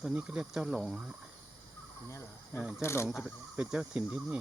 ตัวนี้ก็เรียกเจ้าหลงฮะเนี้เหรอเออเจ้าหลงจะเป็นเจ้าถิ่นที่นี่